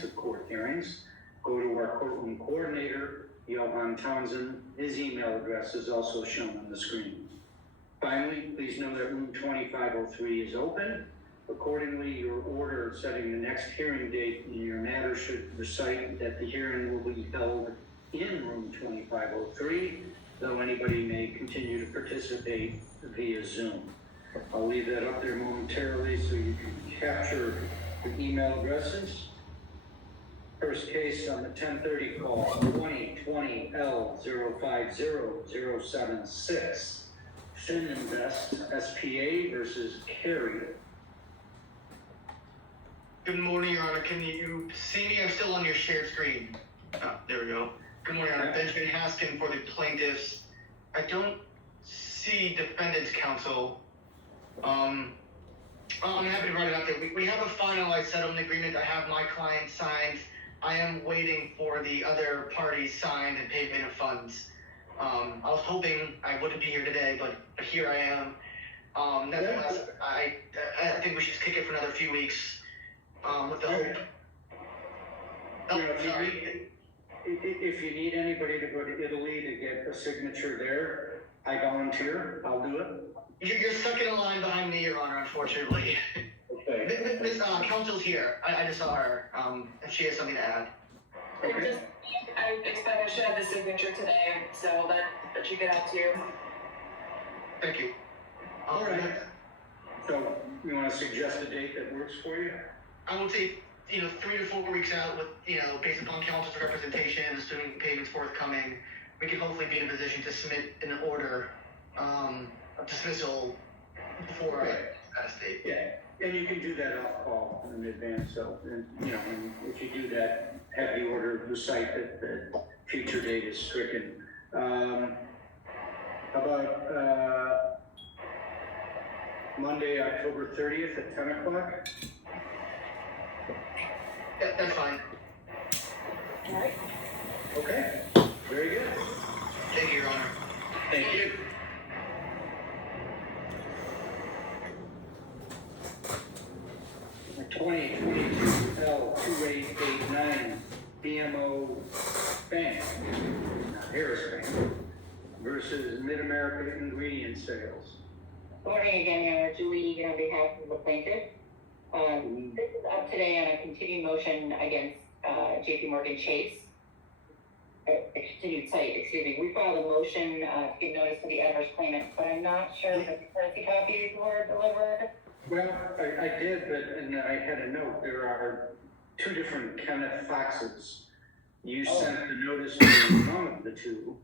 of court hearings, go to our courtroom coordinator, Johan Townsend. His email address is also shown on the screen. Finally, please know that room 2503 is open. Accordingly, your order setting the next hearing date in your matter should recite that the hearing will be held in room 2503, though anybody may continue to participate via Zoom. I'll leave that up there momentarily so you can capture the email addresses. First case on the 10:30 call, 2020L050076, Fininvest SPA versus Carrier. Good morning, Your Honor. Can you see me? I'm still on your shared screen. Oh, there we go. Good morning, Your Honor. Benjamin Haskin for the plaintiffs. I don't see defendant's counsel. I'm happy to write it out there. We have a finalized settlement agreement. I have my client signed. I am waiting for the other parties signed and payment of funds. I was hoping I wouldn't be here today, but here I am. Nevertheless, I think we should just kick it for another few weeks. With the hope. Sorry. If you need anybody to go to Italy to get a signature there, I volunteer. I'll do it. You're stuck in a line behind me, Your Honor, unfortunately. Okay. This counsel's here. I just saw her. If she has something to add. Okay. I expect I should have the signature today, so that should get out to you. Thank you. All right. So you want to suggest a date that works for you? I would say, 3 to 4 weeks out with, based upon counsel's representation, assuming payments forthcoming, we can hopefully be in a position to submit an order of dismissal before that date. Yeah, and you can do that off call in advance. So, and if you do that, have the order recite that the future date is stricken. How about Monday, October 30th at 10 o'clock? Yeah, that's fine. All right. Okay, very good. Thank you, Your Honor. Thank you. The 2022L2889 BMO Bank, Harris Bank, versus Mid-America Ingredient Sales. Morning again, Julie on behalf of the plaintiff. This is up today on a continued motion against JP Morgan Chase. A continued site, excuse me. We filed a motion to give notice to the adverse claimant, but I'm not sure if the courtesy copies were delivered. Well, I did, and I had a note. There are two different Kenneth Foxes. You sent the notice to one of the two,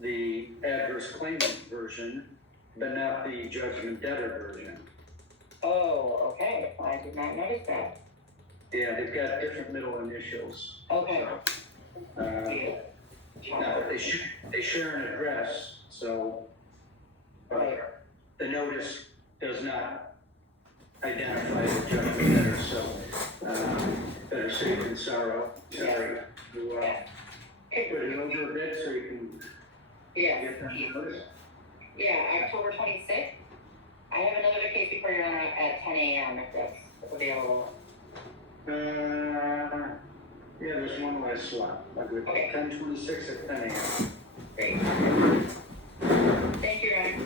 the adverse claimant version, but not the judgment debtor version. Oh, okay. I did not notice that. Yeah, they've got different middle initials. Okay. Now, they share an address, so the notice does not identify the judgment debtor, so better safe than sorrow. Sorry. You put it over a bit so you can get that notice. Yeah, October 26th. I have another case before Your Honor at 10 a.m. if that's available. Yeah, there's one last slot. Okay. 10:26 at 10 a.m. Great. Thank you, Your Honor.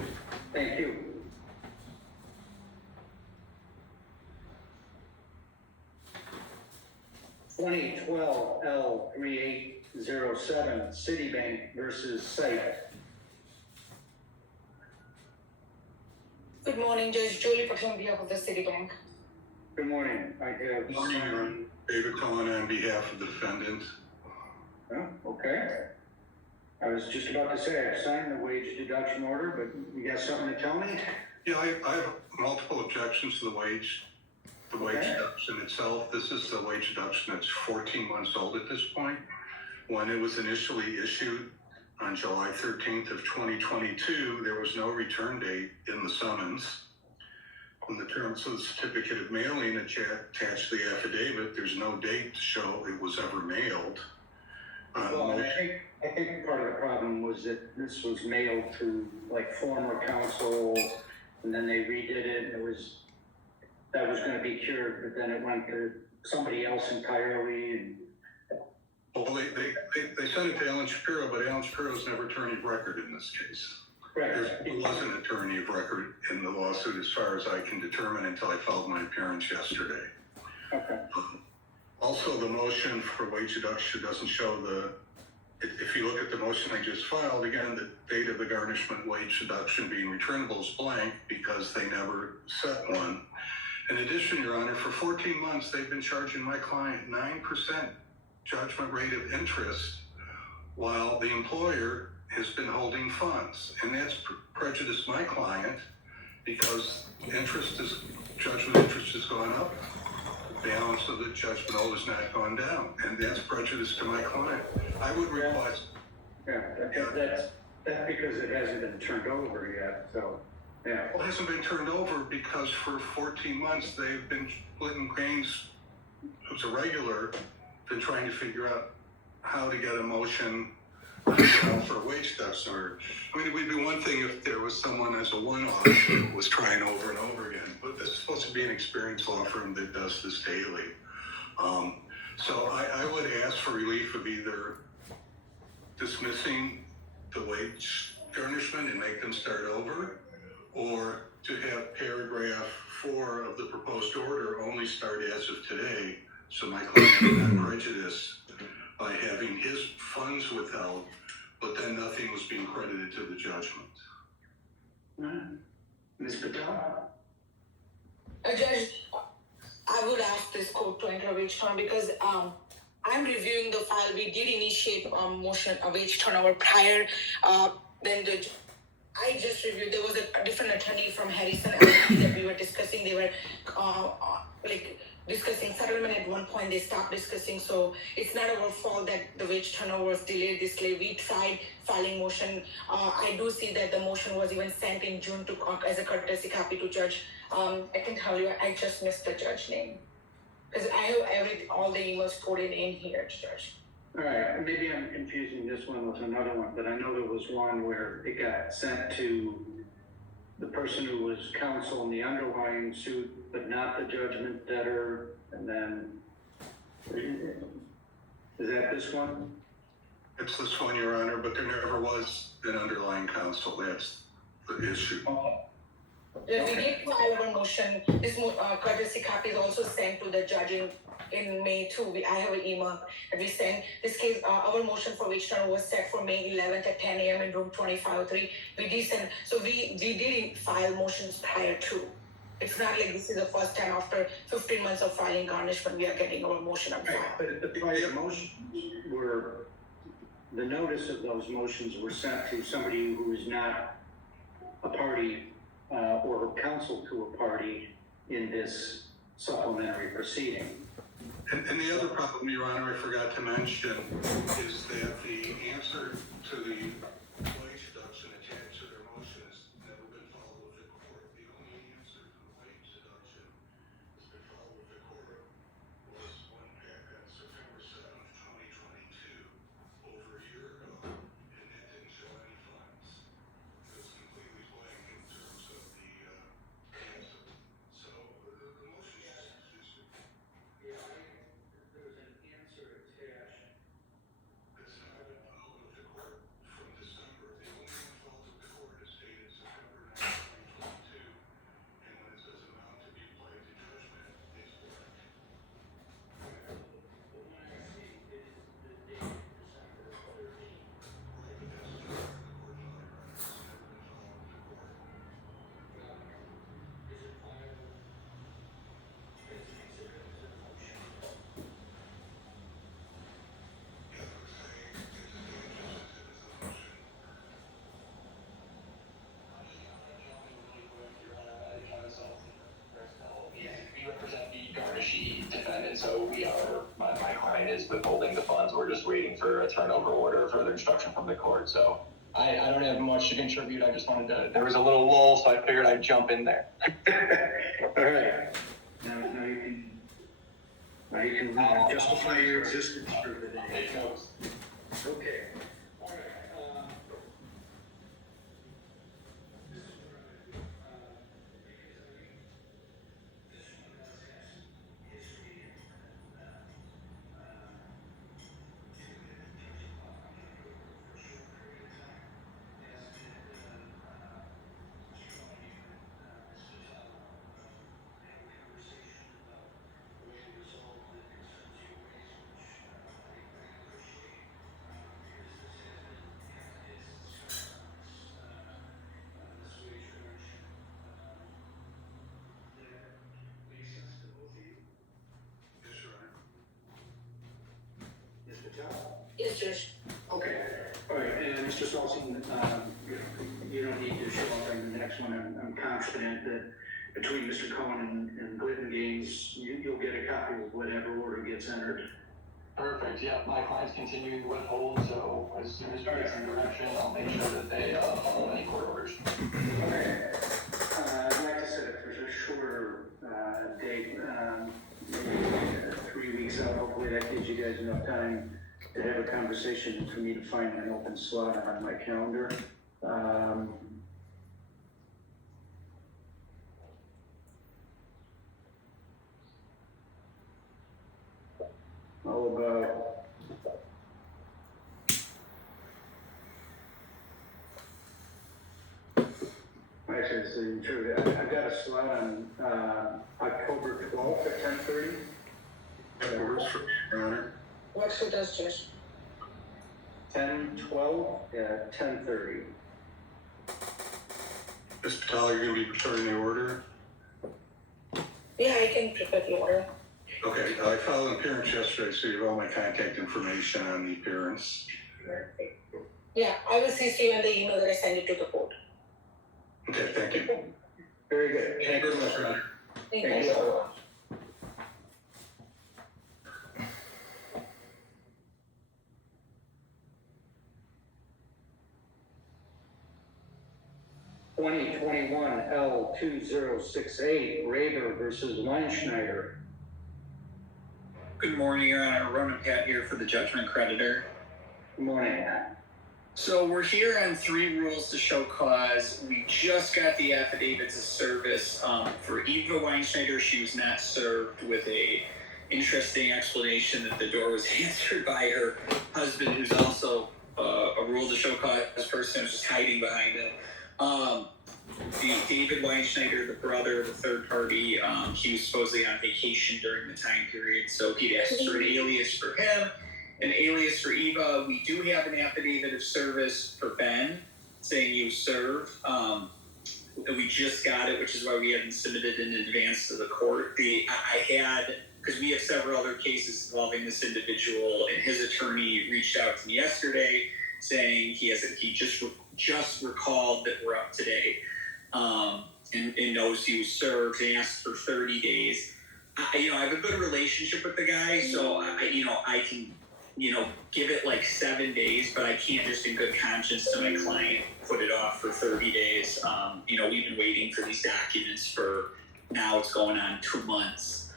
Thank you. $2012L3807 Citibank versus Site. Good morning, Judge Julie Paxson on behalf of the Citibank. Good morning. I have. Good morning, Aaron. David Cullen on behalf of the defendant. Oh, okay. I was just about to say I've signed the wage deduction order, but you got something to tell me? Yeah, I have multiple objections to the wage deduction itself. This is the wage deduction that's 14 months old at this point. When it was initially issued on July 13th of 2022, there was no return date in the summons. On the terms of the certificate of mailing attached to the affidavit, there's no date to show it was ever mailed. Well, I think part of the problem was that this was mailed to like former council, and then they redid it, and that was going to be cured, but then it went to somebody else entirely, and Well, they sent it to Alan Shapiro, but Alan Shapiro's never attorney of record in this case. He was an attorney of record in the lawsuit as far as I can determine until I filed my appearance yesterday. Okay. Also, the motion for wage deduction doesn't show if you look at the motion I just filed, again, the date of the garnishment wage deduction being returnable is blank because they never set one. In addition, Your Honor, for 14 months, they've been charging my client 9% judgment rate of interest while the employer has been holding funds. And that's prejudiced my client because judgment interest has gone up. The balance of the judgment owed has not gone down. And that's prejudice to my client. I would request. Yeah, that's because it hasn't been turned over yet, so, yeah. Well, it hasn't been turned over because for 14 months they've been splitting grains. It's a regular, been trying to figure out how to get a motion for a wage deduction. I mean, it would be one thing if there was someone as a one-off who was trying over and over again, but this is supposed to be an experienced law firm that does this daily. So I would ask for relief of either dismissing the wage garnishment and make them start over, or to have paragraph 4 of the proposed order only start as of today, so my client is not prejudiced by having his funds withheld, but then nothing was being credited to the judgment. Ms. Patel? Judge, I would ask this court to enter a wage turn because I'm reviewing the file. We did initiate a motion, a wage turnover prior. Then I just reviewed. There was a different attorney from Harrison that we were discussing. They were discussing settlement at one point. They stopped discussing. So it's not our fault that the wage turnover was delayed this late. We tried filing motion. I do see that the motion was even sent in June as a courtesy copy to judge. I can tell you, I just missed the judge name because I have all the emails put in here, Judge. All right, maybe I'm confusing this one with another one, but I know there was one where it got sent to the person who was counsel in the underlying suit, but not the judgment debtor, and then, is that this one? It's this one, Your Honor, but there never was an underlying counsel. That's the issue. Yes, we did file a motion. This courtesy copy is also sent to the judge in May too. I have an email that we sent. This case, our motion for wage turnover was set for May 11th at 10 a.m. in room 2503. We did send, so we did file motions prior to. It's not like this is the first time after 15 months of filing garnishment we are getting our motion on file. Right, but the prior motions were, the notice of those motions were sent to somebody who is not a party or counsel to a party in this supplementary proceeding. And the other problem, Your Honor, I forgot to mention is that the answer to the wage deduction attached to their motion has never been followed with the court. The only answer to the wage deduction has been followed with the court was one back on September 7th, 2022, over a year ago, and it didn't show any funds. It was completely blank in terms of the answer. So the motion is there was an answer attached. It's not been followed with the court from December. The only one followed with the court is dated September 9th, 2022. And when it says amount to be applied to judgment, it's blank. What I see is the date December 13th. Right, but that's not the court file, right? It's never been followed with the court. Is it filed? Is it considered as a motion? We represent the garnishee defendant, so my client is withholding the funds. We're just waiting for a turnover order, further instruction from the court. So I don't have much to contribute. I just wanted to, there was a little lull, so I figured I'd jump in there. All right. Now you can justify your existence for the day. Okay. All right. Yes, Judge. Okay, all right, and Mr. Salson, you don't need to show up on the next one. I'm confident that between Mr. Cohen and Glidden Gaines, you'll get a copy of whatever order gets entered. Perfect, yeah, my client's continuing to withhold, so as soon as we get some direction, I'll make sure that they, follow any court orders. Okay. I'd like to set it for a shorter, date, maybe 3 weeks out. Hopefully that gives you guys enough time to have a conversation and for me to find an open slot on my calendar. How about actually, it's true. I've got a slot on October 12th at 10:30. That works for me, Your Honor. Works for us, Judge. 10/12 at 10:30. Ms. Patel, you're gonna be preparing the order? Yeah, I can prepare the order. Okay, I filed an appearance yesterday, so you have all my contact information on the appearance. Yeah, I will CC you in the email that I send it to the court. Okay, thank you. Very good. Thank you very much, Your Honor. Thank Thank you you. so much. L2068 Raver versus Weinschneider. Good morning, Your Honor. Ronan Pat here for the judgment creditor. Good morning. So we're here on 3 rules to show cause. We just got the affidavits of service for Eva Weinschneider. She was not served with a interesting explanation that the door was answered by her husband, who's also a rule to show cause person who's just hiding behind it. The David Weinschneider, the brother, the third party, he was supposedly on vacation during the time period, so he'd asked for an alias for him, an alias for Eva. We do have an affidavit of service for Ben, saying he was served. We just got it, which is why we hadn't submitted in advance to the court. Because we have several other cases involving this individual, and his attorney reached out to me yesterday saying he just recalled that we're up to date. And knows he was served and asked for 30 days. I have a good relationship with the guy, so I can, give it like 7 days, but I can't just in good conscience to my client put it off for 30 days. We've been waiting for these documents for now it's going on 2 months.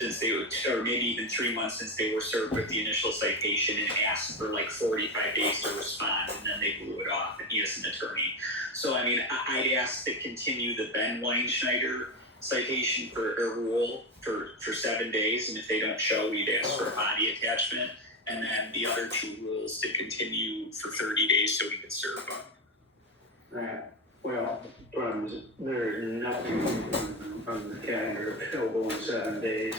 Since they were, or maybe even 3 months since they were served with the initial citation and asked for like 45 days to respond, and then they blew it off, and he has an attorney. So, I'd ask to continue the Ben Weinschneider citation for a rule for 7 days, and if they don't show, we'd ask for a body attachment, and then the other 2 rules to continue for 30 days so we could serve them. Right. Well, problem is there is nothing on the calendar available in 7 days.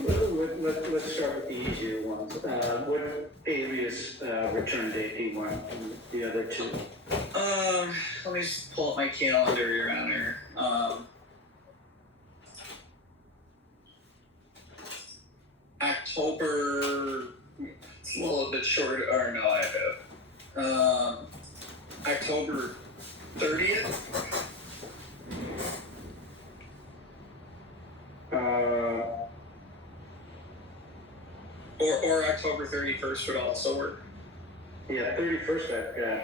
Let's start with the easier ones. What alias return date do you want on the other 2? Let me just pull up my calendar, Your Honor. October, it's a little bit short, or no, I have October 30th. Or October 31st would also work. Yeah, 31st I've got.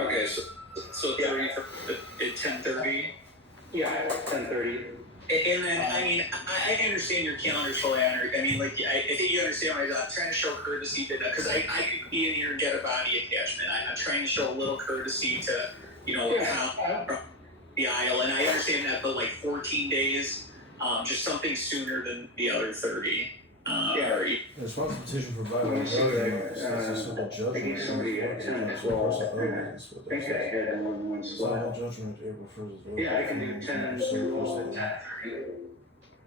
Okay, so 31st at 10:30. Yeah, 10:30. And then, I understand your calendar's full, Anna. I think you understand why I'm trying to show courtesy to that, because I could be in here and get a body attachment. I'm trying to show a little courtesy to, how the aisle, and I understand that, but like 14 days, just something sooner than the other 30. As far as the petition for Let me violent see what argument, it's a simple I judgment. gave somebody at 10 as well. I think I had more than one slot. Final judgment April 1st. Yeah, I can do 10 rules at 10:30.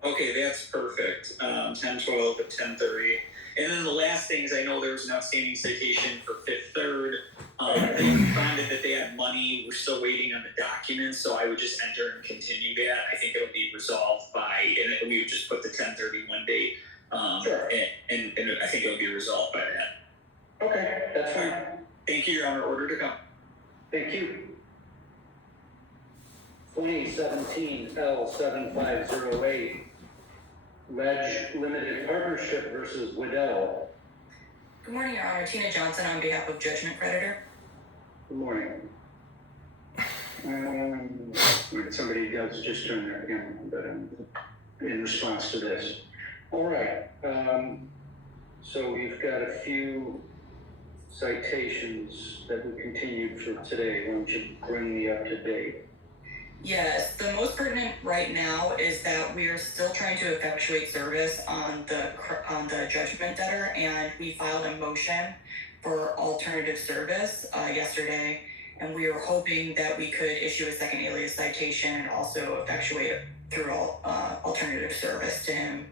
Okay, that's perfect. 10:12 at 10:30. And then the last thing is, I know there was an outstanding citation for Fifth Third. They responded that they had money. We're still waiting on the documents, so I would just enter and continue that. I think it'll be resolved by, and we would just put the 10:31 date. Sure. And I think it'll be resolved by then. Okay, that's fine. Thank you, Your Honor. Order to come. Thank you. 2017 L7508, Ledge Limited Partnership versus Waddell. Good morning, Your Honor. Tina Johnson on behalf of Judgment Creditor. Good morning. Somebody does just turn their camera on, but in response to this. All right. So we've got a few citations that we continued for today. Why don't you bring me up to date? Yes, the most pertinent right now is that we are still trying to effectuate service on the judgment debtor, and we filed a motion for alternative service yesterday, and we were hoping that we could issue a second alias citation and also effectuate it through alternative service to him.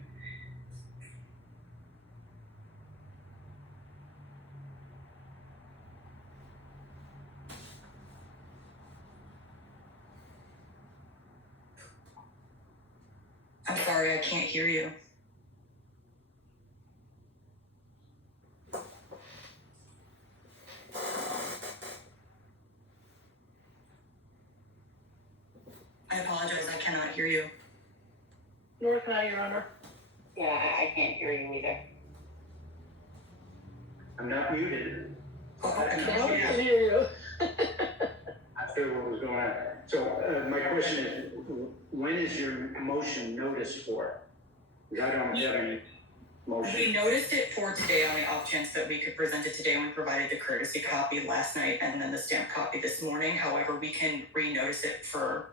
I'm sorry, I can't hear you. I apologize, I cannot hear you. Nor can I, Your Honor. Yeah, I can't hear you either. I'm not muted. Oh, I I'm can not hear you. muted. hear you. I figured what was going on. So my question is, when is your motion noticed for? Because I don't have any We motion. noticed it for today on the off chance that we could present it today, and we provided the courtesy copy last night and then the stamped copy this morning. However, we can re-notice it for,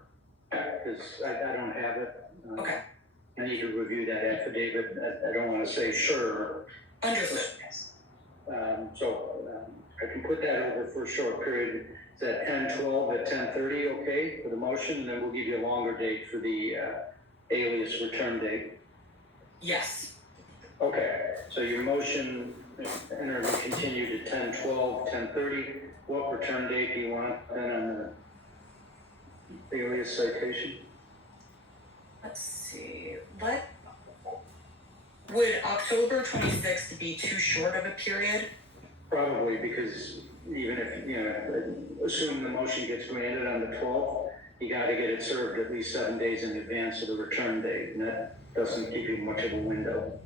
Because I don't have it. okay, I need to review that affidavit. I don't want to say sure. understood. I can put that over for a short period. Is that 10/12 at 10:30 okay for the motion? And then we'll give you a longer date for the alias return date. Yes, Okay, so your motion, enter and continue to 10/12, 10:30. What return date do you want then on the alias citation? let's see, would October 26th be too short of a period? Probably, because even if, assume the motion gets granted on the 12th, you gotta get it served at least 7 days in advance of the return date, and that doesn't give you much of a window.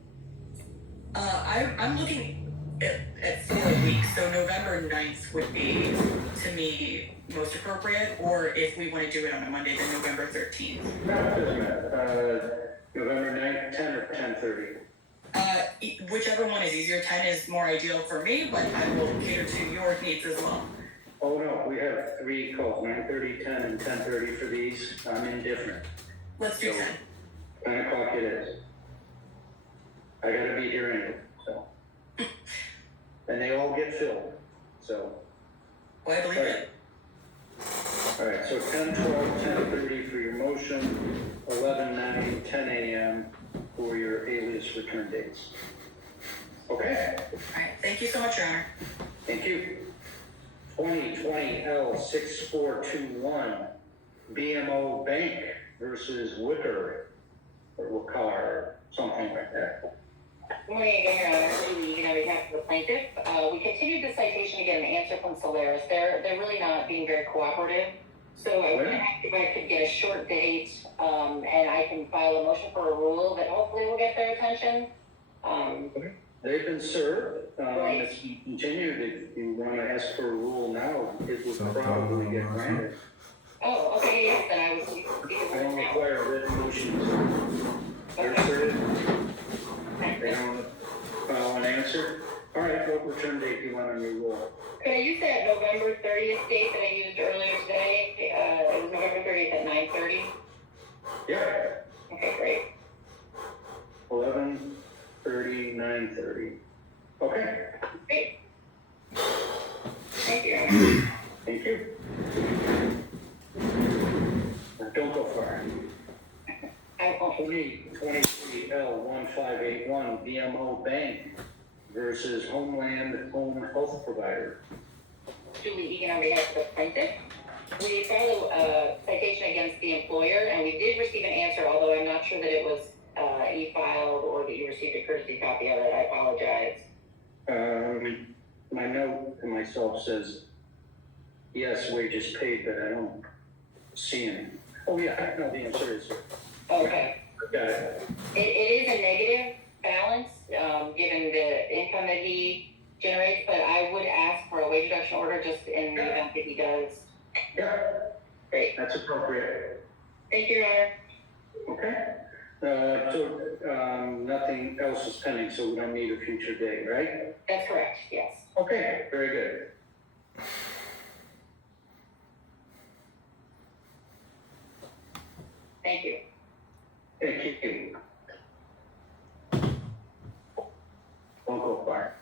I'm looking at 4 weeks, so November 9th would be, to me, most appropriate, or if we want to do it on a Monday, then November 13th. No, it doesn't matter. November 9th, 10 or 10:30? Whichever one is easier. 10 is more ideal for me, but I will cater to your needs as well. Oh, no, we have 3 calls, 9:30, 10, and 10:30 for these. I'm indifferent. Let's do So, 10. 10 o'clock it is. I gotta be here anyway, so. And they all get filled, so. Well, I believe it. All right, so 10/12, 10:30 for your motion, 11/9, 10 a.m. for your alias return dates. Okay, All right. Thank you so much, Your Honor. thank you. 2020 L6421, BMO Bank versus Wicker, or Wicar, something like that. Good morning again, Your Honor. Julie Egan on behalf of the plaintiff. We continued the citation to get an answer from Solaris. They're really not being very cooperative. So I would ask if I could get a short date, and I can file a motion for a rule that hopefully will get their attention. They've been served. Right. If you continue, if you want to ask for a rule now, it would So, probably get granted. Oh, okay, yes, then I was. I don't require written motions. They're served. They don't file an answer. All right, what return date do you want on your rule? Could I use that November 30th date that I used earlier today? It was November 30th at 9:30. Yeah, Okay, great. 11:30, 9:30. Okay, Great. Thank you, Your Honor. thank you. Now, don't go far. I won't. 23 L1581 BMO Bank versus Homeland Home Health Provider. Julie Egan on behalf of the plaintiff. We filed a citation against the employer, and we did receive an answer, although I'm not sure that it was e-filed or that you received a courtesy copy of it, I apologize. My note to myself says, yes, wages paid, but I don't see any. Oh, yeah, no, the answer is, Okay. got it. It is a negative balance, given the income that he generates, but I would ask for a wage reduction order just in the event that he does. Yeah, Great. that's appropriate. Thank you, Your Honor. Okay. Nothing else is pending, so we don't need a future date, right? That's correct, yes. Okay, very good. Thank you. Thank you. Won't go far.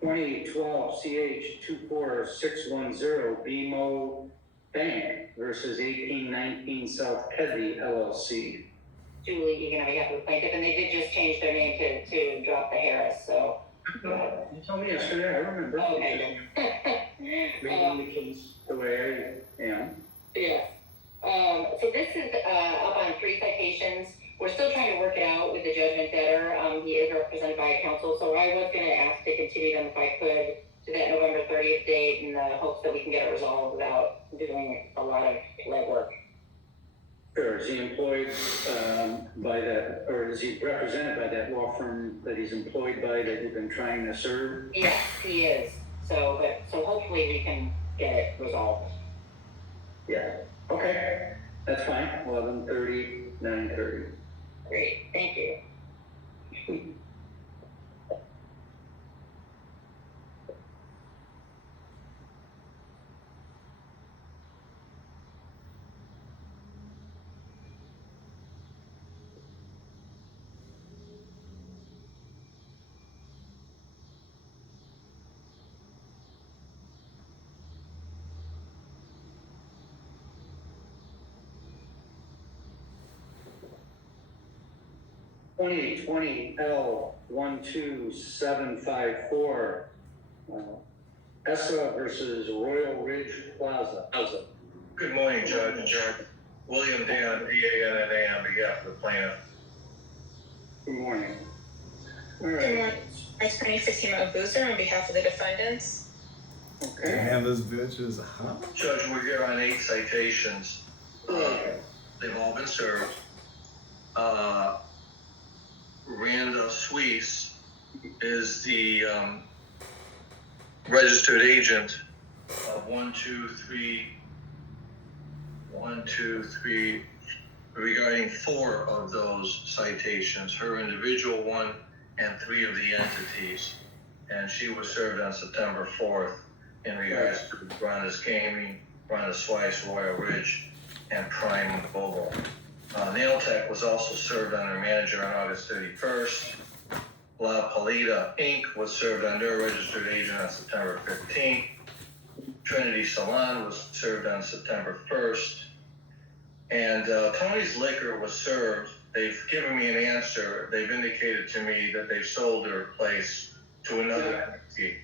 2012 CH 24610 BMO Bank versus 1819 South Kedley LLC. Julie Egan on behalf of the plaintiff, and they did just change their name to drop the Harris, so. You told me yesterday, I remember. Okay. Reading the case the way I am. Yeah. So this is up on 3 citations. We're still trying to work it out with the judgment debtor. He is represented by counsel, so I was going to ask to continue them if I could to that November 30th date in the hopes that we can get it resolved without doing a lot of legwork. Sure, is he employed by that, or is he represented by that law firm that he's employed by that you've been trying to serve? Yes, he is. So hopefully we can get it resolved. Yeah, okay, that's fine, 11:30, 9:30. Great, thank you. L 12754, ESSA versus Royal Ridge Plaza. Good morning, Judge. William Dan, DANNA, on behalf of the plaintiff. Good morning. All Good right. morning. Attorney Fatima Boozer on behalf of the defendants. Okay. Damn, this bitch is hot. Judge, we're here on 8 citations. They've all been served. Randa Suisse is the registered agent of 123 regarding 4 of those citations, her individual one and 3 of the entities. And she was served on September 4th in regards to Rhonda's Gaming, Rhonda Swice, Royal Ridge, and Prime Mobile. Nail Tech was also served on her manager on August 31st. La Palita Inc. was served on their registered agent on September 15th. Trinity Salon was served on September 1st. And Tony's Liquor was served. They've given me an answer. They've indicated to me that they've sold their place to another entity.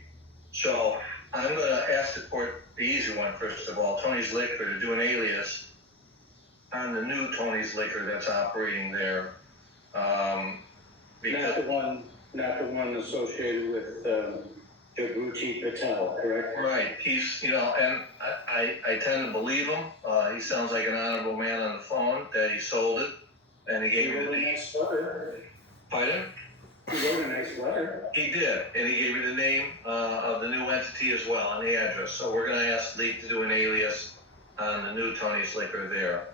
So I'm going to ask the court the easy one, first of all, Tony's Liquor, to do an alias on the new Tony's Liquor that's operating there. Not the one associated with Jagruti Patel, correct? Right. He's, and I tend to believe him. He sounds like an honorable man on the phone, that he sold it, and he gave me the name. Nice letter. Pardon? He wrote a nice letter. He did, and he gave me the name of the new entity as well, and the address. So we're going to ask Lee to do an alias on the new Tony's Liquor there.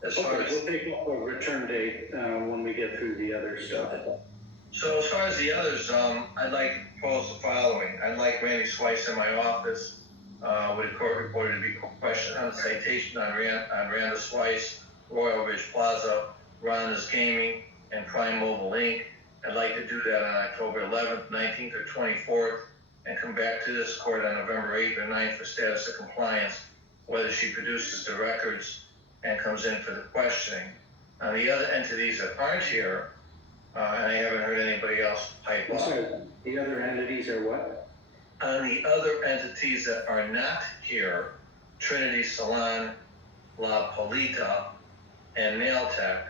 As far Okay, as, we'll take up a return date when we get through the other stuff. so as far as the others, I'd like to propose the following. I'd like Randy Swice in my office with a court reporter to be questioned on the citation on Randa Swice, Royal Ridge Plaza, Rhonda's Gaming, and Prime Mobile Inc. I'd like to do that on October 11th, 19th, or 24th, and come back to this court on November 8th or 9th for status of compliance, whether she produces the records and comes in for the questioning. On the other entities that aren't here, and I haven't heard anybody else pipe up. So the other entities are what? On the other entities that are not here, Trinity Salon, La Polita, and Nail Tech,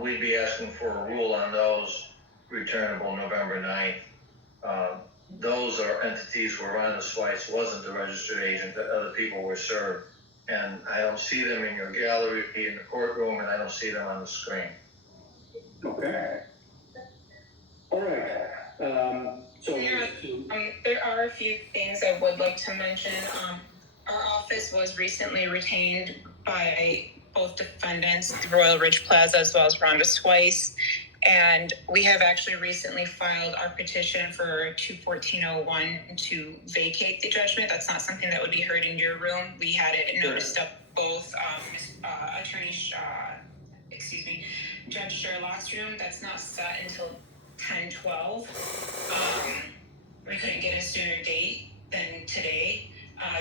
we'd be asking for a rule on those returnable November 9th. Those are entities where Rhonda Swice wasn't the registered agent, that other people were served. And I don't see them in your gallery, in the courtroom, and I don't see them on the screen. Okay. All right. So There are a few things I would like to mention. Our office was recently retained by both defendants, the Royal Ridge Plaza as well as Rhonda Swice. And we have actually recently filed our petition for 214-01 to vacate the judgment. That's not something that would be heard in your room. We had it noticed up both Judge Sherlock's room. That's not set until 10/12. We couldn't get a sooner date than today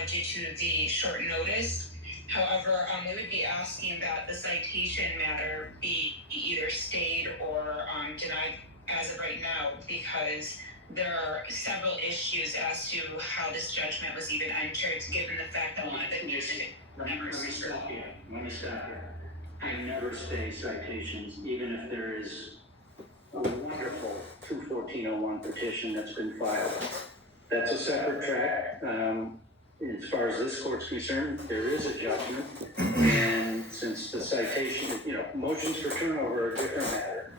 due to the short notice. However, we would be asking that the citation matter be either stayed or denied as of right now, because there are several issues as to how this judgment was even entered, given the fact that one of the music never served. Let me stop here. I never stay citations, even if there is a wonderful 214-01 petition that's been filed. That's a separate track. As far as this court's concerned, there is a judgment, and since the citation, motions for turnover are a different matter,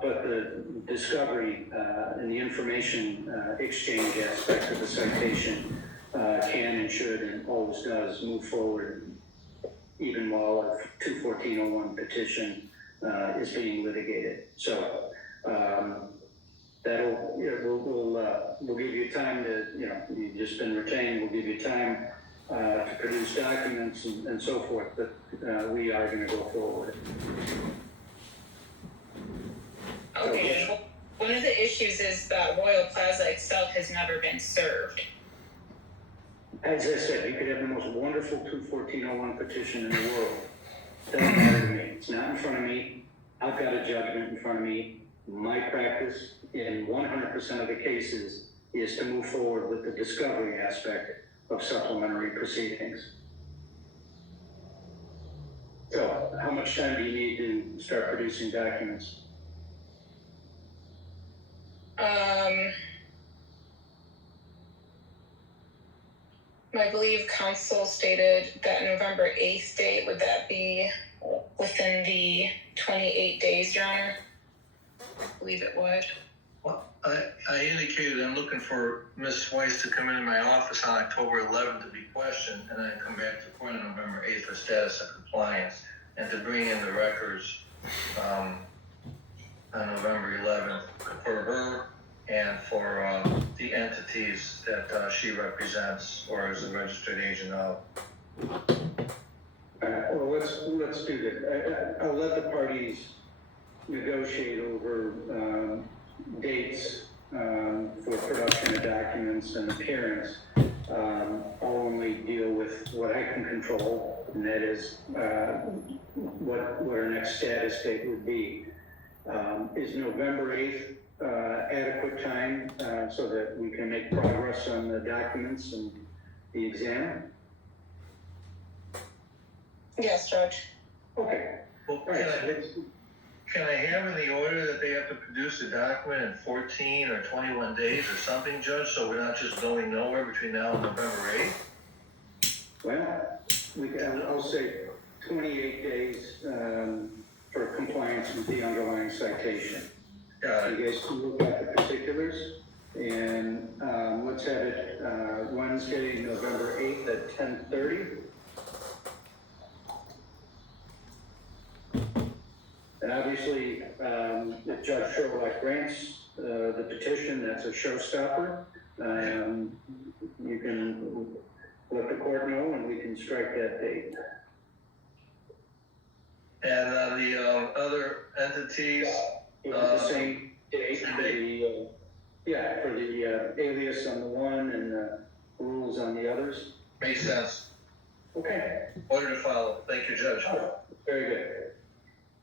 but the discovery and the information exchange aspect of the citation can and should and always does move forward, even while a 214-01 petition is being litigated. So that'll, we'll give you time to, you've just been retained, we'll give you time to produce documents and so forth, but we are going to go forward. Okay, well, one of the issues is that Royal Plaza itself has never been served. As I said, you could have the most wonderful 214-01 petition in the world. Doesn't matter to me. It's not in front of me. I've got a judgment in front of me. My practice in 100% of the cases is to move forward with the discovery aspect of supplementary proceedings. So, how much time do you need to start producing documents? I believe counsel stated that November 8th date, would that be within the 28 days, Your Honor? I believe it would. Well, I indicated I'm looking for Ms. Swice to come into my office on October 11th to be questioned, and then come back to court on November 8th for status of compliance, and to bring in the records on November 11th for her and for the entities that she represents or is a registered agent of. Well, let's do this. I'll let the parties negotiate over dates for production of documents and appearance. I'll only deal with what I can control, and that is what our next status date would be. Is November 8th adequate time so that we can make progress on the documents and the exam? Yes, Judge. Okay. Well, can I have in the order that they have to produce a document in 14 or 21 days or something, Judge, so we're not just going nowhere between now and November 8th? Well, I'll say 28 days for compliance with the underlying citation. You guys can look at the particulars, and let's have it Wednesday, November 8th at 10:30. And obviously, if Judge Sherlock grants the petition, that's a showstopper. You can let the court know, and we can strike that date. And the other entities? The same date for the alias on the one and the rules on the others. Makes sense. Okay. Order to follow. Thank you, Judge. Very good.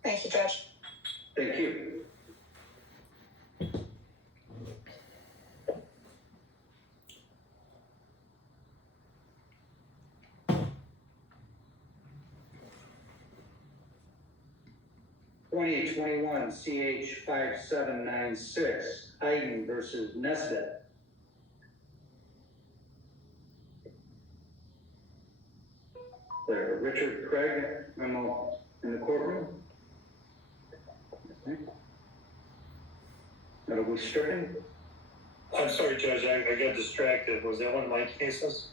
Thank you, Judge. Thank you. 2021 CH 5796, Hayden versus Nesbitt. There, Richard Craig, memo in the courtroom. Okay. That'll be stricken. I'm sorry, Judge, I got distracted. Was that one of my cases?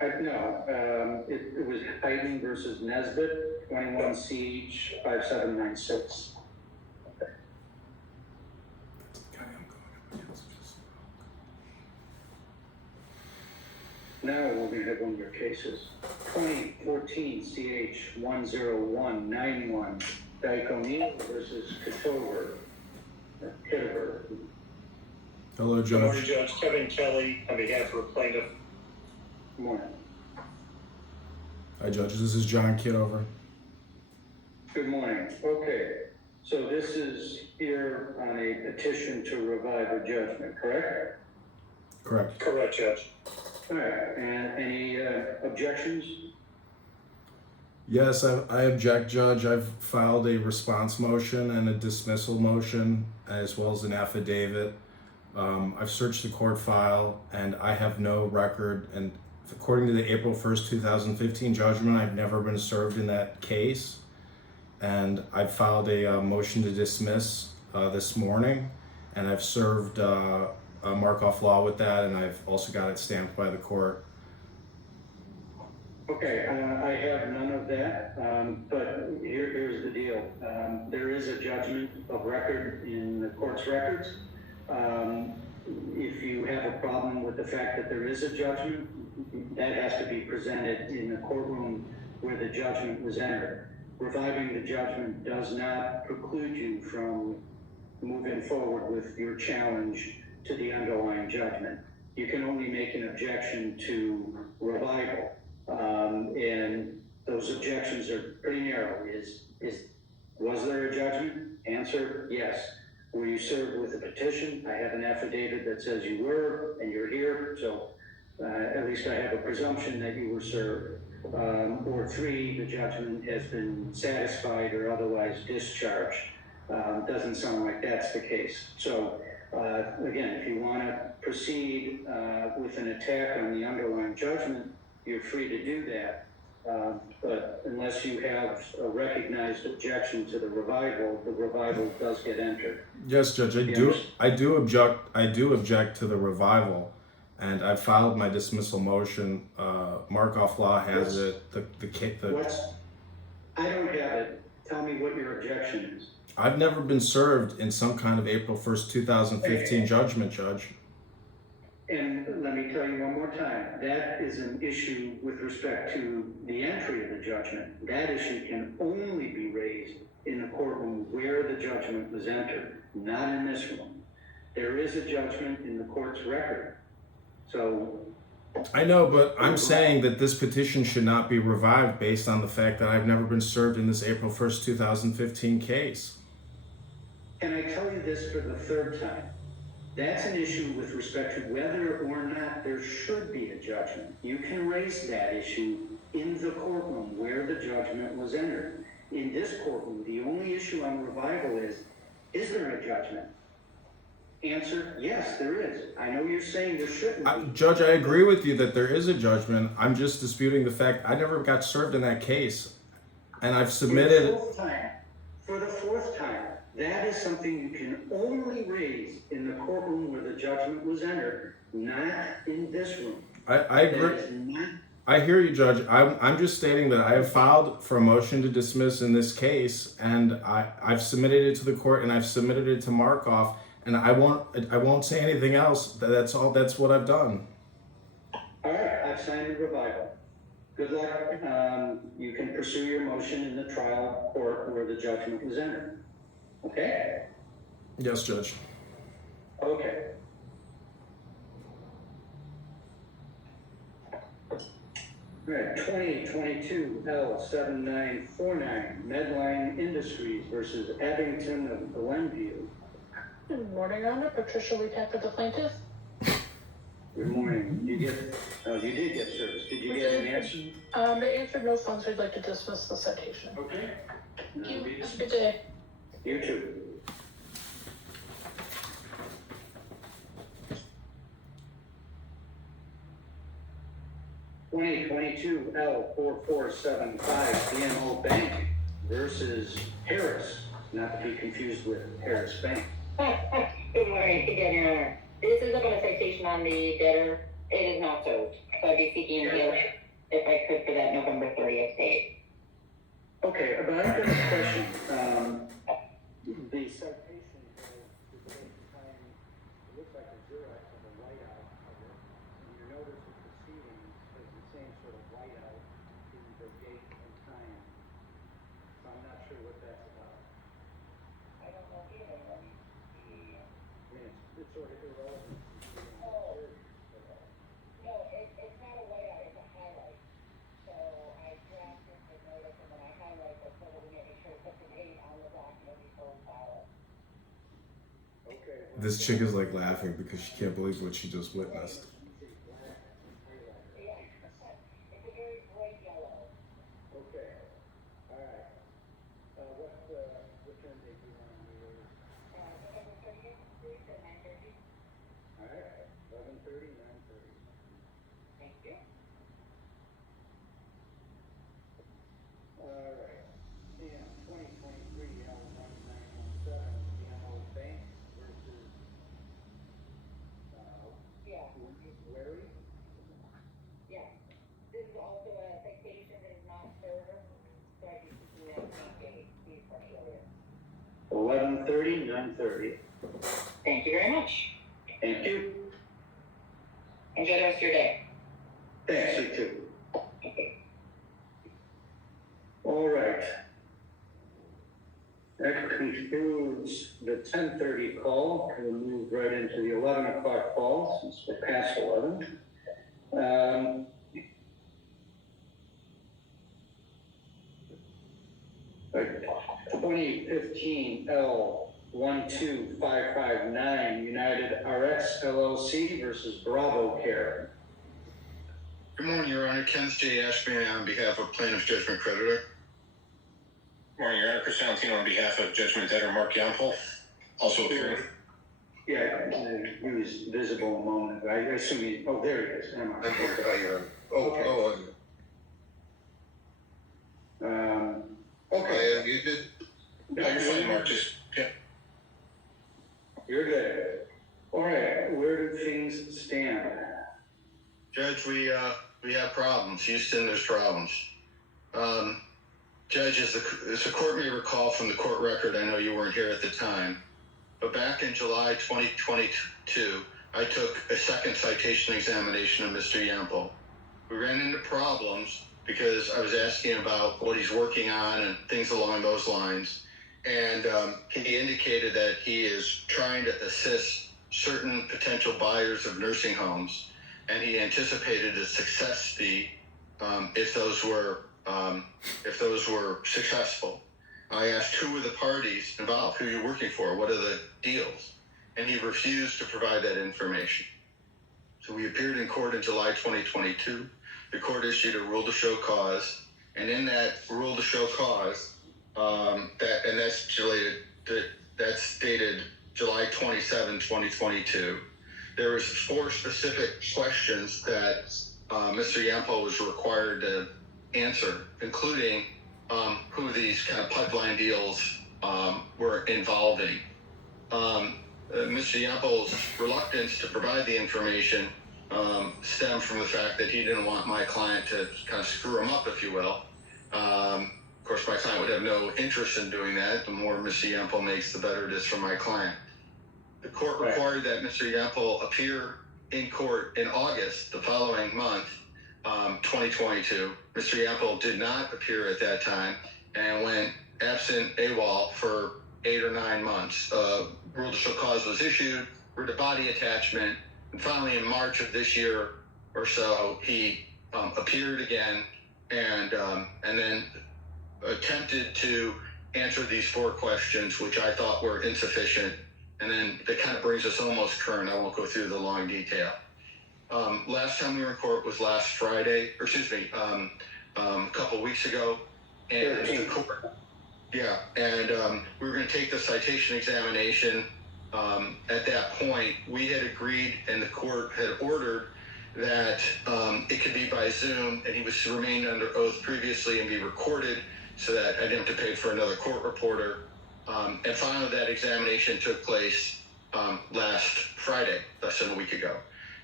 No, it was Hayden versus Nesbitt, 21 CH 5796. Now we're going to have one of your cases. 2014 CH 10191, Dyke O'Neill versus Kitover. Kitover. Hello, Good morning, Judge. Judge. Kevin Kelly on behalf of plaintiff. Good morning. Hi, Judge. This is John Kitover. Good morning. Okay, so this is here on a petition to revive a judgment, correct? Correct. Correct, Judge. All right, and any objections? Yes, I object, Judge. I've filed a response motion and a dismissal motion, as well as an affidavit. I've searched the court file, and I have no record. And according to the April 1st, 2015 judgment, I've never been served in that case. And I filed a motion to dismiss this morning, and I've served a mark-off law with that, and I've also got it stamped by the court. Okay, I have none of that, but here's the deal. There is a judgment of record in the court's records. If you have a problem with the fact that there is a judgment, that has to be presented in the courtroom where the judgment was entered. Reviving the judgment does not preclude you from moving forward with your challenge to the underlying judgment. You can only make an objection to revival. And those objections are pretty narrow. Was there a judgment? Answer, yes. Were you served with a petition? I have an affidavit that says you were, and you're here, so at least I have a presumption that you were served. Or 3, the judgment has been satisfied or otherwise discharged. Doesn't sound like that's the case. So again, if you want to proceed with an attack on the underlying judgment, you're free to do that. But unless you have a recognized objection to the revival does get entered. Yes, Judge, I do object to the revival, and I filed my dismissal motion. Mark-off law has it. I don't have it. Tell me what your objection is. I've never been served in some kind of April 1st, 2015 judgment, Judge. And let me tell you one more time, that is an issue with respect to the entry of the judgment. That issue can only be raised in the courtroom where the judgment was entered, not in this room. There is a judgment in the court's record. So I know, but I'm saying that this petition should not be revived based on the fact that I've never been served in this April 1st, 2015 case. can I tell you this for the 3rd time? That's an issue with respect to whether or not there should be a judgment. You can raise that issue in the courtroom where the judgment was entered. In this courtroom, the only issue on revival is there a judgment? Answer, yes, there is. I know you're saying there shouldn't be. Judge, I agree with you that there is a judgment. I'm just disputing the fact I never got served in that case. And I've submitted... For the fourth time, that is something you can only raise in the courtroom where the judgment was entered, not in this room. I agree. I hear you, Judge. I'm just stating that I have filed for a motion to dismiss in this case, and I've submitted it to the court, and I've submitted it to Markov, and I won't say anything else. That's all. That's what I've done. All right, I've signed the revival. Good luck. You can pursue your motion in the trial court where the judgment was entered. Okay? Yes, Judge. Okay. All right, 2022 L7949 Medline Industries versus Abington of Glenview. Good morning, Your Honor. Patricia Recap for the plaintiff. Good morning. You did get service. Did you get an answer? They answered no funds. We'd like to dismiss the citation. Okay. Thank you. Have a good day. You too. 2022 L4475 BMO Bank versus Harris, not to be confused with Harris Bank. Good morning again, Your Honor. This is about a citation on the debtor. It is not served. So I'd be seeking a deal if I could for that November 30th date. Okay, but I've got a question. The citation time, it looks like a Xerox of a whiteout of it, and your notice of proceedings has the same sort of whiteout in the date and time. So I'm not sure what that's about. I don't know either. I mean, it's sort of irrelevant. No, it's not a whiteout, it's a highlight. So I drafted the notice and then I highlight it so that we make sure to put the date on the document before we file it. Okay. This chick is like laughing because she can't believe what she just witnessed. Yeah, it's a very bright yellow. Okay, all right. What term date do you want to use? November 30th, please, at 9:30. All right, 11:30, 9:30. Thank you. All right, and 2023 L1917 BMO Bank versus, Yeah. Larry? Yeah. This is also a citation that is not served, so I'd be seeking that same date, please, partially. 11:30, 9:30. Thank you very much. Thank you. Enjoy the rest of your day. Thanks, you too. All right. That concludes the 10:30 call. We'll move right into the 11 o'clock call since we're past 11. 2015 L12559 United RX LLC versus Bravo Care. Good morning, Your Honor. Kenneth J. Ashman on behalf of plaintiff judgment creditor. Good morning, Your Honor. Chris Valentino on behalf of judgment debtor Mark Yampel, also appearing. Yeah, he was visible a moment ago. I assume he, oh, there he is. Never mind. Okay. You did. No, you're fine, Mark. Just, yeah. You're good. All right, where do things stand? Judge, we have problems. Houston, there's problems. Judge, as the court may recall from the court record, I know you weren't here at the time, but back in July 2022, I took a second citation examination of Mr. Yampel. We ran into problems because I was asking about what he's working on and things along those lines. And he indicated that he is trying to assist certain potential buyers of nursing homes, and he anticipated a success fee if those were successful. I asked who were the parties involved, who you're working for, what are the deals, and he refused to provide that information. So we appeared in court in July 2022. The court issued a rule to show cause, and in that rule to show cause, that's dated July 27, 2022. There was 4 specific questions that Mr. Yampel was required to answer, including who these kind of pipeline deals were involving. Mr. Yampel's reluctance to provide the information stemmed from the fact that he didn't want my client to kind of screw him up, if you will. Of course, my client would have no interest in doing that. The more Mr. Yampel makes, the better it is for my client. The court required that Mr. Yampel appear in court in August, the following month, 2022. Mr. Yampel did not appear at that time and went absent AWOL for 8 or 9 months. Rule to show cause was issued, writ of body attachment, and finally in March of this year or so, he appeared again and then attempted to answer these 4 questions, which I thought were insufficient. And then that kind of brings us almost current. I won't go through the long detail. Last time we were in court was last Friday, or excuse me, a couple weeks ago. And the court, Yeah, and we were going to take the citation examination. At that point, we had agreed, and the court had ordered that it could be by Zoom, and he was to remain under oath previously and be recorded so that I didn't have to pay for another court reporter. And finally, that examination took place last Friday, less than a week ago.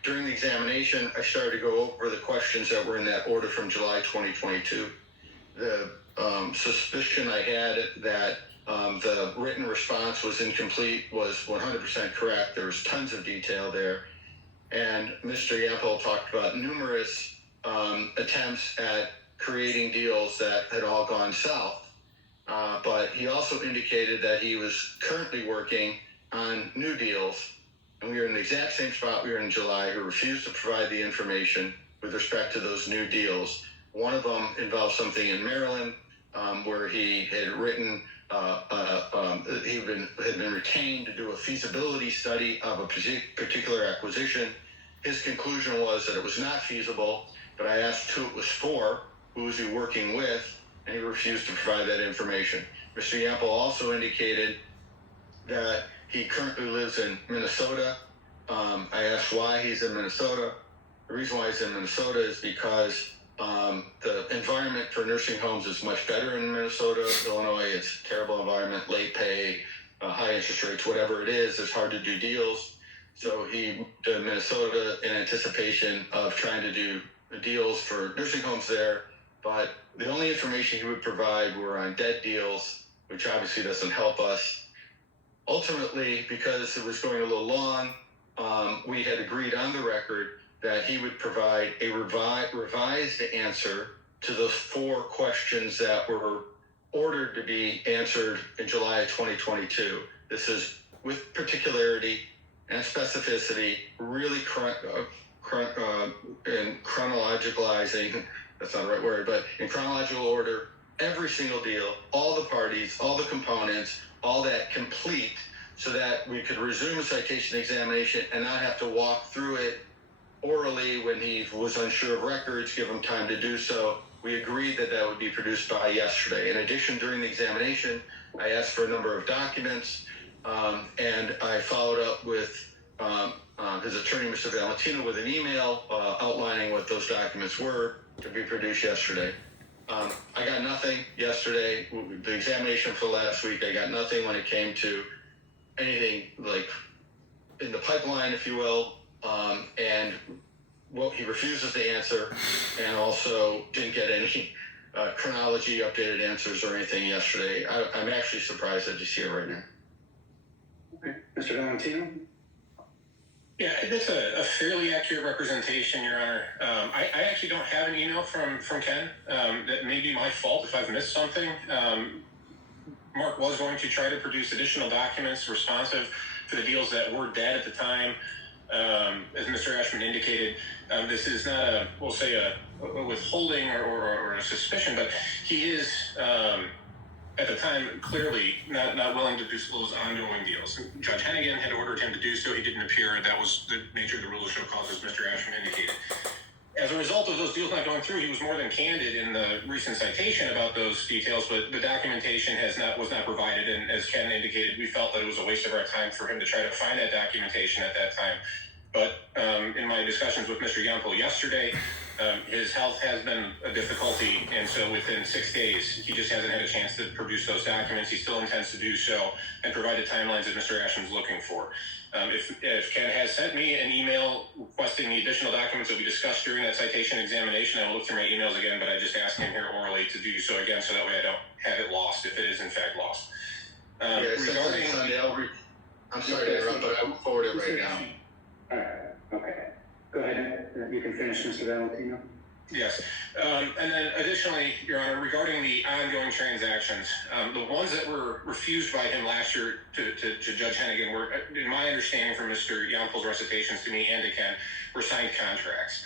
During the examination, I started to go over the questions that were in that order from July 2022. The suspicion I had that the written response was incomplete was 100% correct. There was tons of detail there. And Mr. Yampel talked about numerous attempts at creating deals that had all gone south. But he also indicated that he was currently working on new deals. And we were in the exact same spot we were in July. He refused to provide the information with respect to those new deals. One of them involved something in Maryland where he had written, he had been retained to do a feasibility study of a particular acquisition. His conclusion was that it was not feasible, but I asked who it was for, who was he working with, and he refused to provide that information. Mr. Yampel also indicated that he currently lives in Minnesota. I asked why he's in Minnesota. The reason why he's in Minnesota is because the environment for nursing homes is much better in Minnesota. Illinois, it's a terrible environment, late pay, high interest rates, whatever it is, it's hard to do deals. So he moved to Minnesota in anticipation of trying to do deals for nursing homes there. But the only information he would provide were on dead deals, which obviously doesn't help us. Ultimately, because it was going a little long, we had agreed on the record that he would provide a revised answer to those 4 questions that were ordered to be answered in July of 2022. This is with particularity and specificity, really in chronologicalizing, that's not the right word, but in chronological order, every single deal, all the parties, all the components, all that complete, so that we could resume a citation examination and not have to walk through it orally when he was unsure of records, give him time to do so. We agreed that that would be produced by yesterday. In addition, during the examination, I asked for a number of documents, and I followed up with his attorney, Mr. Valentino, with an email outlining what those documents were to be produced yesterday. I got nothing yesterday. The examination for last week, I got nothing when it came to anything like in the pipeline, if you will. And well, he refuses to answer, and also didn't get any chronology updated answers or anything yesterday. I'm actually surprised that he's here right now. Okay. Mr. Valentino? Yeah, that's a fairly accurate representation, Your Honor. I actually don't have an email from Ken. That may be my fault if I've missed something. Mark was going to try to produce additional documents responsive to the deals that were dead at the time. As Mr. Ashman indicated, this is not a withholding or a suspicion, but he is, at the time, clearly not willing to disclose ongoing deals. Judge Hennigan had ordered him to do so. He didn't appear. That was the nature of the rule of show cause, as Mr. Ashman indicated. As a result of those deals not going through, he was more than candid in the recent citation about those details, but the documentation was not provided. And as Ken indicated, we felt that it was a waste of our time for him to try to find that documentation at that time. But in my discussions with Mr. Yampel yesterday, his health has been a difficulty, and so within 6 days, he just hasn't had a chance to produce those documents. He still intends to do so and provide the timelines that Mr. Ashman's looking for. If Ken has sent me an email requesting the additional documents that we discussed during that citation examination, I will look through my emails again, but I just asked him here orally to do so again, so that way I don't have it lost if it is in fact lost. Regarding Sunday, I'm sorry to interrupt, but I will forward it right now. All right. Okay. Go ahead. You can finish, Mr. Valentino. Yes. And then additionally, Your Honor, regarding the ongoing transactions, the ones that were refused by him last year to Judge Hennigan were, in my understanding from Mr. Yampel's recitations to me and to Ken, were signed contracts.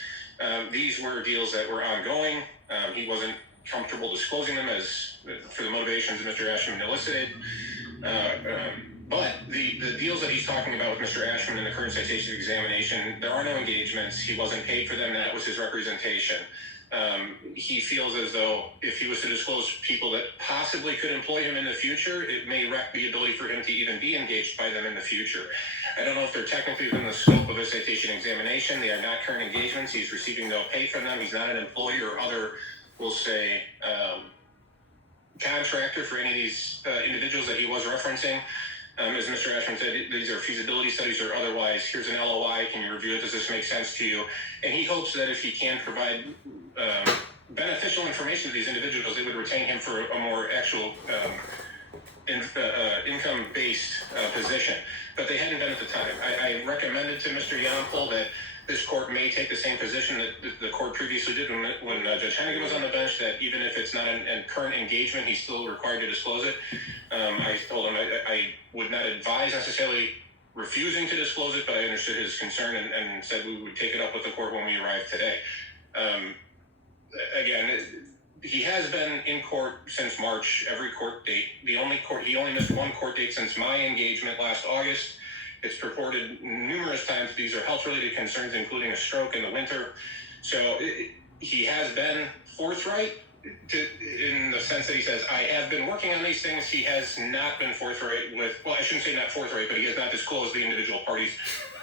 These were deals that were ongoing. He wasn't comfortable disclosing them as for the motivations that Mr. Ashman elicited. But the deals that he's talking about with Mr. Ashman in the current citation examination, there are no engagements. He wasn't paid for them. That was his representation. He feels as though if he was to disclose people that possibly could employ him in the future, it may wreck the ability for him to even be engaged by them in the future. I don't know if they're technically within the scope of a citation examination. They are not current engagements. He's receiving no pay from them. He's not an employee or other, we'll say, contractor for any of these individuals that he was referencing. As Mr. Ashman said, these are feasibility studies or otherwise. Here's an LOI. Can you review it? Does this make sense to you? And he hopes that if he can provide beneficial information to these individuals, they would retain him for a more actual income-based position. But they hadn't been at the time. I recommended to Mr. Yampol that this court may take the same position that the court previously did when Judge Hennigan was on the bench, that even if it's not a current engagement, he's still required to disclose it. I told him I would not advise necessarily refusing to disclose it, but I understood his concern and said we would take it up with the court when we arrive today. Again, he has been in court since March, every court date. He only missed one court date since my engagement last August. It's purported numerous times these are health-related concerns, including a stroke in the winter. So he has been forthright in the sense that he says, I have been working on these things. He has not been forthright with, well, I shouldn't say not forthright, but he has not disclosed the individual parties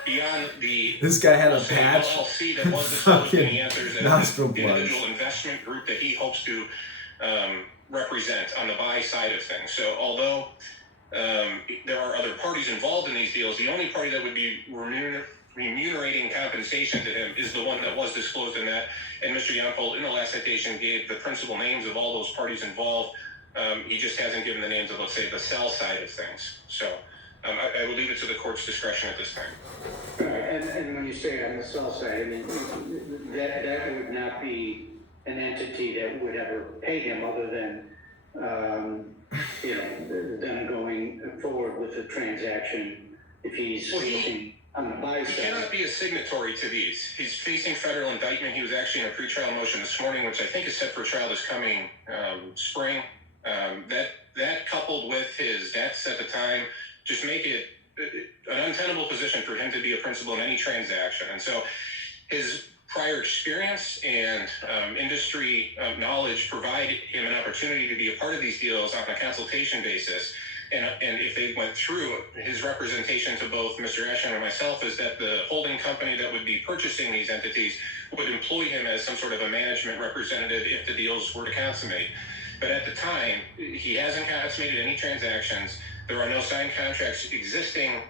beyond the This guy had a patch. LLC that was disclosed in the answers and nostril the plugs. individual investment group that he hopes to represent on the buy side of things. So although there are other parties involved in these deals, the only party that would be remunerating compensation to him is the one that was disclosed in that. And Mr. Yampol, in the last citation, gave the principal names of all those parties involved. He just hasn't given the names of, let's say, the sell side of things. So I will leave it to the court's discretion at this time. And when you say on the sell side, I mean, that would not be an entity that would ever pay him other than, them going forward with the transaction if he's looking on the buy side. He cannot be a signatory to these. He's facing federal indictment. He was actually in a pretrial motion this morning, which I think is set for trial this coming spring. That coupled with his debts at the time just make it an untenable position for him to be a principal in any transaction. And so his prior experience and industry knowledge provide him an opportunity to be a part of these deals on a consultation basis. And if they went through, his representation to both Mr. Ashton and myself is that the holding company that would be purchasing these entities would employ him as some sort of a management representative if the deals were to consummate. But at the time, he hasn't consummated any transactions. There are no signed contracts existing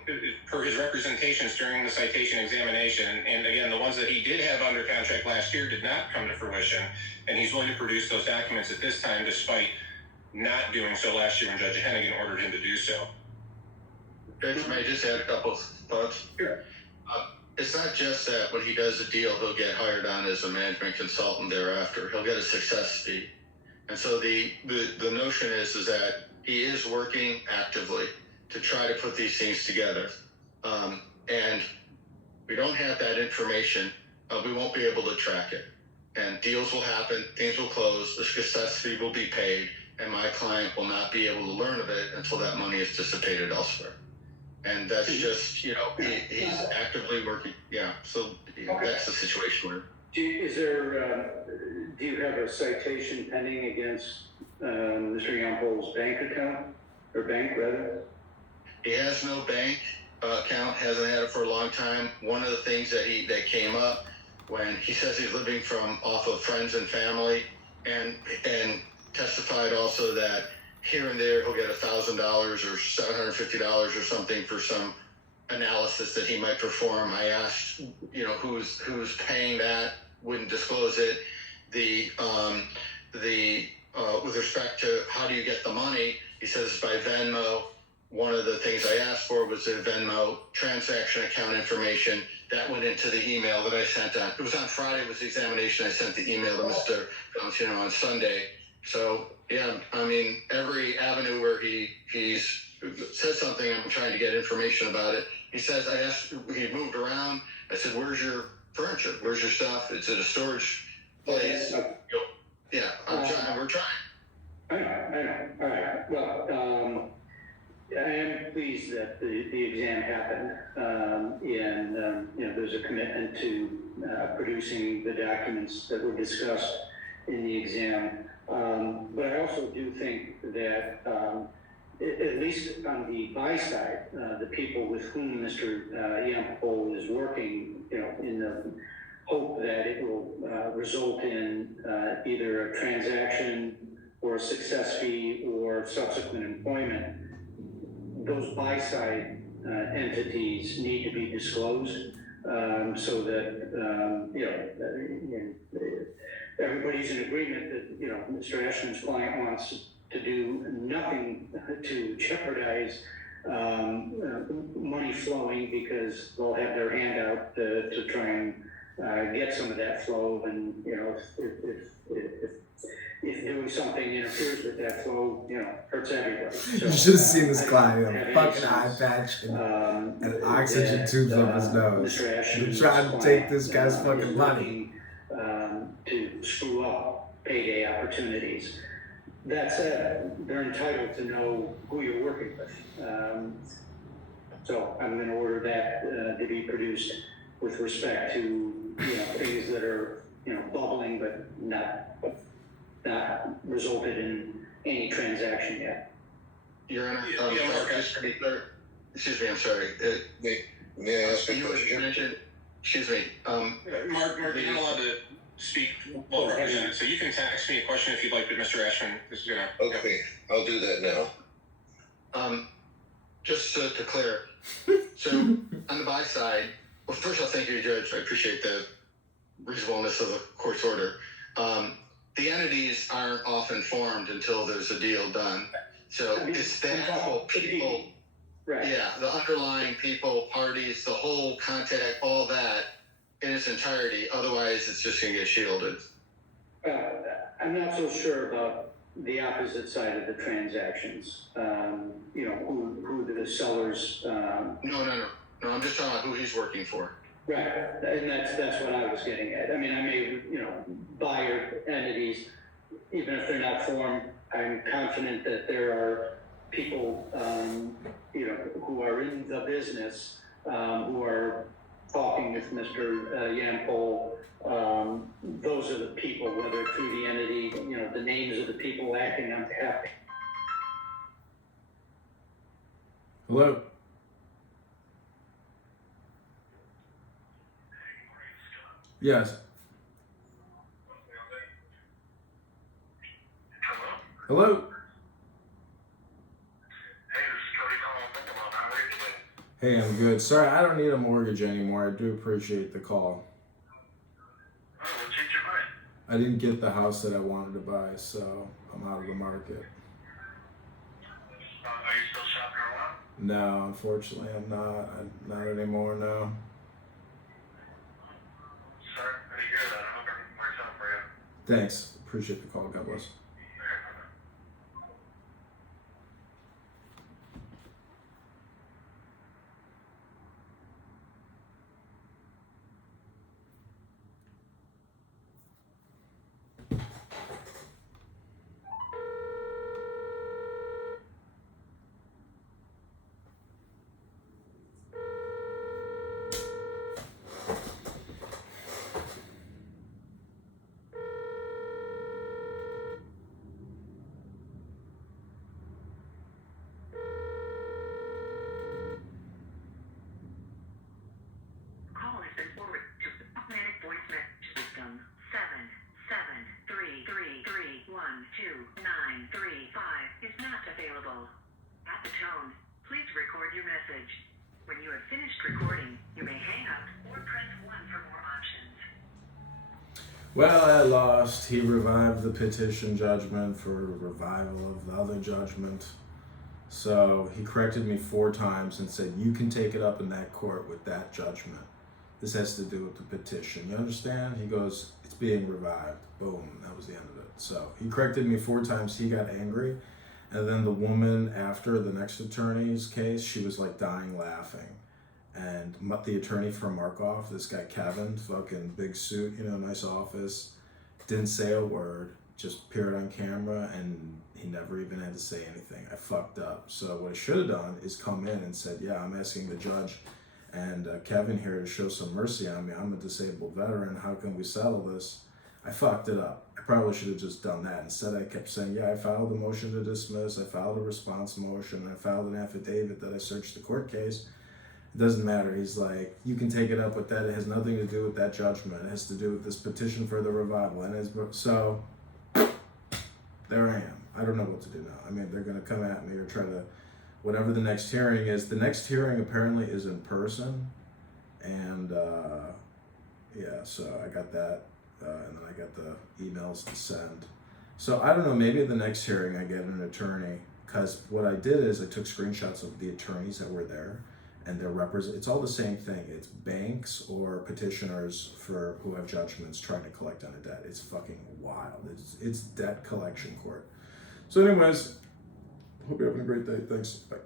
per his representations during the citation examination. And again, the ones that he did have under contract last year did not come to fruition. And he's willing to produce those documents at this time, despite not doing so last year when Judge Hennigan ordered him to do so. Judge, may I just add a couple of thoughts? Sure. It's not just that when he does a deal, he'll get hired on as a management consultant thereafter. He'll get a success fee. And so the notion is that he is working actively to try to put these things together. And we don't have that information. We won't be able to track it. And deals will happen, things will close, the success fee will be paid, and my client will not be able to learn of it until that money is dissipated elsewhere. And that's just, he's actively working. Yeah, so that's the situation we're in. Do you have a citation pending against Mr. Yampol's bank account, or bank rather? He has no bank account, hasn't had it for a long time. One of the things that came up when he says he's living off of friends and family, and testified also that here and there he'll get $1,000 or $750 or something for some analysis that he might perform. I asked, who's paying that, wouldn't disclose it. With respect to how do you get the money, he says by Venmo. One of the things I asked for was the Venmo transaction account information. That went into the email that I sent on. It was on Friday, was the examination. I sent the email to Mr. Valentino on Sunday. So, yeah, I mean, every avenue where he's said something, I'm trying to get information about it. He says, he moved around. I said, where's your furniture? Where's your stuff? It's at a storage place. Yeah, we're trying. I know. All right. Well, I am pleased that the exam happened, and there's a commitment to producing the documents that were discussed in the exam. But I also do think that, at least on the buy side, the people with whom Mr. Yampol is working, in the hope that it will result in either a transaction or a success fee or subsequent employment, those buy-side entities need to be disclosed, so that, everybody's in agreement that, Mr. Ashman's client wants to do nothing to jeopardize money flowing, because they'll have their hand out to try and get some of that flow. And, if doing something interferes with that flow, hurts everybody. So, You should have seen this guy, have a fucking any eye sense, patch and oxygen that, tubes up his nose. Mr. They're Ashman's trying to take this guy's is fucking money. looking, to screw up payday opportunities. That said, they're entitled to know who you're working with. So I'm going to order that to be produced with respect to things that are bubbling but not resulted in any transaction yet. Your Honor, Mark, just to be clear, excuse me, I'm sorry. May I ask a You question? mentioned, excuse me, Mark, you're not allowed to speak while represented, so you can text me a question if you'd like, but Mr. Ashman is gonna. Okay, I'll do that now. just to clear, so on the buy side, well, first I'll thank you, Judge. I appreciate the reasonableness of the court's order. The entities aren't often formed until there's a deal done. So it's the actual people, Right. yeah, the underlying people, parties, the whole contact, all that in its entirety. Otherwise, it's just going to get shielded. I'm not so sure about the opposite side of the transactions. Who the sellers. No. I'm just talking about who he's working for. Right, and that's what I was getting at. I mean, I may, buyer entities, even if they're not formed, I'm confident that there are people, who are in the business, who are talking with Mr. Yampol. Those are the people, whether through the entity, the names of the people acting on behalf. Hello? Yes. Hello? Hey, I'm good. Sorry, I don't need a mortgage anymore. I do appreciate the call. I didn't get the house that I wanted to buy, so I'm out of the market. Are you still shopping around? No, unfortunately, I'm not. Not anymore, no. Sorry to hear that. I hope everything works out for you. Thanks. Appreciate the call. God bless. Well, I lost. He revived the petition judgment for revival of the other judgment. So he corrected me 4 times and said, you can take it up in that court with that judgment. This has to do with the petition. You understand? He goes, it's being revived. Boom. That was the end of it. So he corrected me 4 times. He got angry. And then the woman after the next attorney's case, she was like dying laughing. And the attorney for Markov, this guy Kevin, fucking big suit, nice office, didn't say a word. just appeared on camera and he never even had to say anything. I fucked up. So what I should have done is come in and said, yeah, I'm asking the judge and Kevin here to show some mercy on me. I'm a disabled veteran. How can we settle this? I fucked it up. I probably should have just done that. Instead, I kept saying, yeah, I filed a motion to dismiss. I filed a response motion. I filed an affidavit that I searched the court case. It doesn't matter. He's like, you can take it up with that. It has nothing to do with that judgment. It has to do with this petition for the revival. And so there I am. I don't know what to do now. I mean, they're going to come at me or try to, whatever the next hearing is. The next hearing apparently is in person. And yeah, so I got that. And then I got the emails to send. So I don't know, maybe at the next hearing I get an attorney, because what I did is I took screenshots of the attorneys that were there, and they're it's all the same thing. It's banks or petitioners who have judgments trying to collect on a debt. It's fucking wild. It's debt collection court. So anyways, hope you're having a great day. Thanks. Bye.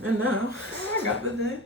And now I got the day.